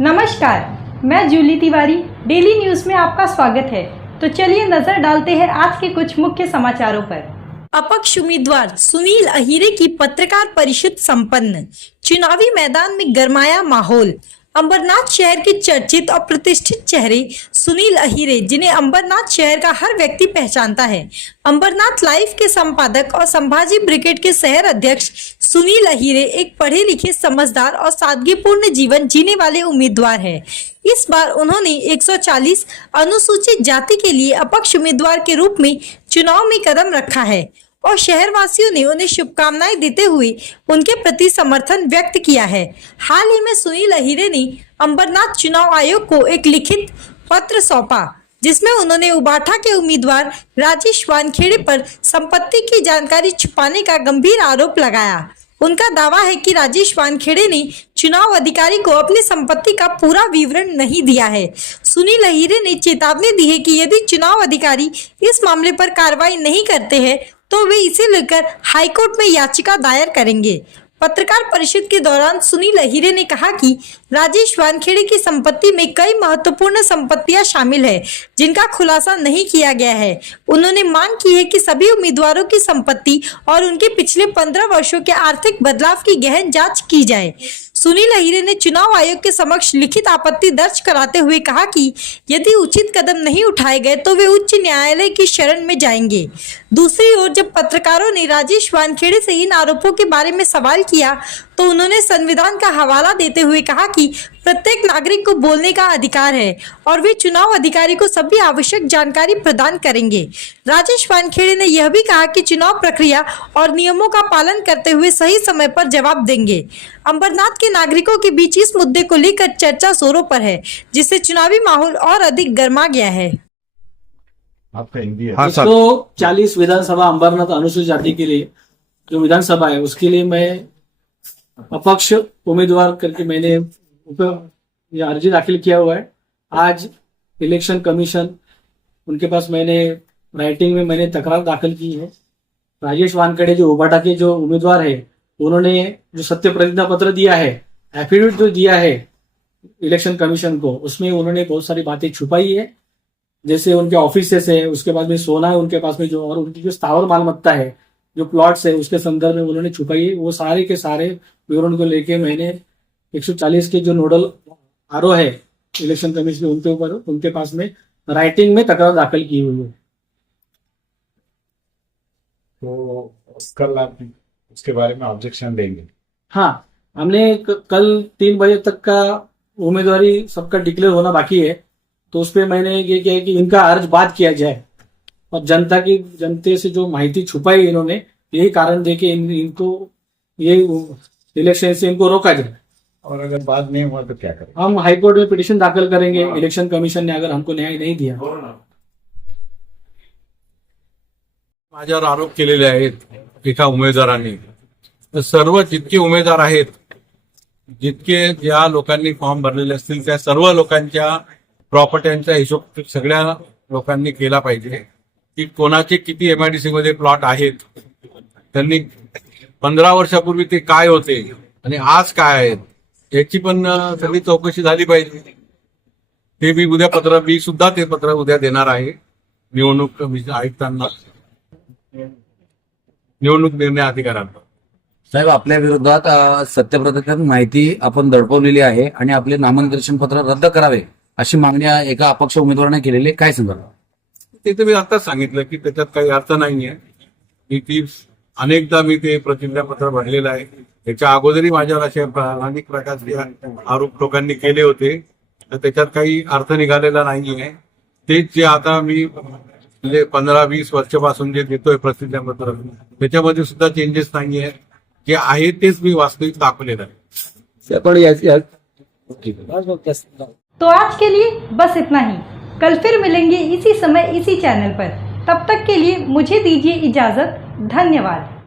नमस्कार, मैं Jully Tiwari. Daily news में आपका स्वागत है। तो चलिए नजर डालते हैं आज के कुछ मुख्य समाचारों पर। अपक्ष उम्मीदवार सुनील अहीरे की पत्रकार परिषद संपन्न। चुनावी मैदान में गरमाया माहौल। अंबरनाथ शहर के चर्चित और प्रतिष्ठित चेहरे सुनील अहीरे, जिन्हें अंबरनाथ शहर का हर व्यक्ति पहचानता है। अंबरनाथ लाइव के संपादक और संभाजी ब्रिगेड के शहर अध्यक्ष सुनील अहीरे एक पढ़े लिखे, समझदार और सादगीपूर्ण जीवन जीने वाले उम्मीदवार हैं। इस बार उन्होंने 140 अनुसूचित जाति के लिए अपक्ष उम्मीदवार के रूप में चुनाव में कदम रखा है और शहरवासियों ने उन्हें शुभकामनाएं देते हुए उनके प्रति समर्थन व्यक्त किया है। हाल ही में सुनील अहीरे ने अंबरनाथ चुनाव आयोग को एक लिखित पत्र सौंपा, जिसमें उन्होंने उबाठा के उम्मीदवार राजेश वानखेड़े पर संपत्ति की जानकारी छुपाने का गंभीर आरोप लगाया। उनका दावा है कि राजेश वानखेड़े ने चुनाव अधिकारी को अपनी संपत्ति का पूरा विवरण नहीं दिया है। सुनील अहीरे ने चेतावनी दी है कि यदि चुनाव अधिकारी इस मामले पर कार्रवाई नहीं करते हैं तो वे इसे लेकर हाईकोर्ट में याचिका दायर करेंगे। पत्रकार परिषद के दौरान सुनील अहीरे ने कहा कि राजेश वानखेड़े की संपत्ति में कई महत्वपूर्ण संपत्तियां शामिल है, जिनका खुलासा नहीं किया गया है। उन्होंने मांग की है कि सभी उम्मीदवारों की संपत्ति और उनके पिछले 15 वर्षों के आर्थिक बदलाव की गहन जांच की जाए। सुनील अहीरे ने चुनाव आयोग के समक्ष लिखित आपत्ति दर्ज कराते हुए कहा कि यदि उचित कदम नहीं उठाए गए तो वे उच्च न्यायालय की शरण में जाएंगे। दूसरी ओर जब पत्रकारों ने राजेश वानखेड़े से इन आरोपों के बारे में सवाल किया तो उन्होंने संविधान का हवाला देते हुए कहा कि प्रत्येक नागरिक को बोलने का अधिकार है और वे चुनाव अधिकारी को सभी आवश्यक जानकारी प्रदान करेंगे। राजेश वानखेड़े ने यह भी कहा कि चुनाव प्रक्रिया और नियमों का पालन करते हुए सही समय पर जवाब देंगे। अंबरनाथ के नागरिकों के बीच इस मुद्दे को लेकर चर्चा जोरों पर है, जिससे चुनावी माहौल और अधिक गर्मा गया है। 140 विधानसभा अंबरनाथ अनुसूचित जाति के लिए जो विधानसभा है उसके लिए मैं अपक्ष उम्मीदवार करके मैंने अर्जी दाखिल किया हुआ है। आज इलेक्शन कमीशन उनके पास मैंने राइटिंग में मैंने तकरार दाखिल की है। राजेश वानखेड़े जो उबाटा के जो उम्मीदवार है उन्होंने जो सत्य प्रतिज्ञा पत्र दिया है, एफिडेविट जो दिया है इलेक्शन कमीशन को, उसमें उन्होंने बहुत सारी बातें छुपाई है। जैसे उनके ऑफिसेस है, उसके बाद में सोना है उनके पास में, जो और उनकी जो स्थावर मालमत्ता है, जो प्लॉट्स है, उसके संदर्भ में उन्होंने छुपाई है। वो सारे के सारे विवरण को लेके मैंने 140 के जो नोडल आरओ है इलेक्शन कमीशन उनके ऊपर उनके पास में राइटिंग में तकरार दाखिल की हुई है। तो कल आप उसके बारे में ऑब्जेक्शन देंगे? हाँ, हमने कल 3 बजे तक का उम्मीदवारी सबका डिक्लेयर होना बाकी है, तो उस पर मैंने ये किया है कि इनका अर्ज बात किया जाए और जनते से जो माहिती छुपाई इन्होंने, यही कारण दे के इनको ये इलेक्शन से इनको रोका जाए। और अगर बात नहीं हुआ तो क्या करें? हम हाईकोर्ट में पिटीशन दाखिल करेंगे इलेक्शन कमीशन ने अगर हमको न्याय नहीं दिया। माझ्यावर आरोप केलेले आहेत एका उमेदवारांनी। सर्व जितके उमेदवार आहेत, जितके ज्या लोकांनी फॉर्म भरलेले असतील त्या सर्व लोकांच्या प्रॉपर्ट्यांचा हिशोब सगळ्या लोकांनी केला पाहिजे की कोणाचे किती एमआयडीसी मध्ये प्लॉट आहेत, त्यांनी 15 वर्षापूर्वी ते काय होते आणि आज काय आहेत याची पण सगळी चौकशी झाली पाहिजे। ते मी सुद्धा ते पत्र उद्या देणार आहे निवडणूक आयुक्तांना, निवडणूक निर्णय अधिकाऱ्यांना। साहेब, आपल्या विरोधात सत्यप्रतिज्ञा माहिती आपण दडपवलेली आहे आणि आपले नामनिर्देशन पत्र रद्द करावे अशी मागणी एका अपक्ष उमेदवाराने केलेली, काय सांगाल? ते तर मी आताच सांगितलं की त्याच्यात काही अर्थ नाहीये। ती अनेकदा मी ते प्रतिज्ञापत्र भरलेलं आहे। त्याच्या अगोदरही माझ्यावर असे अनेक प्रकारचे आरोप लोकांनी केले होते, तर त्याच्यात काही अर्थ निघालेला नाहीये। तेच जे आता मी म्हणजे 15-20 वर्षापासून जे देतोय प्रतिज्ञापत्र, त्याच्यामध्ये सुद्धा चेंजेस नाहीये। जे आहे तेच मी वास्तविक दाखवलेलं आहे। तो आज के लिए बस इतना ही। कल फिर मिलेंगे इसी समय इसी चैनल पर। तब तक के लिए मुझे दीजिए इजाजत। धन्यवाद।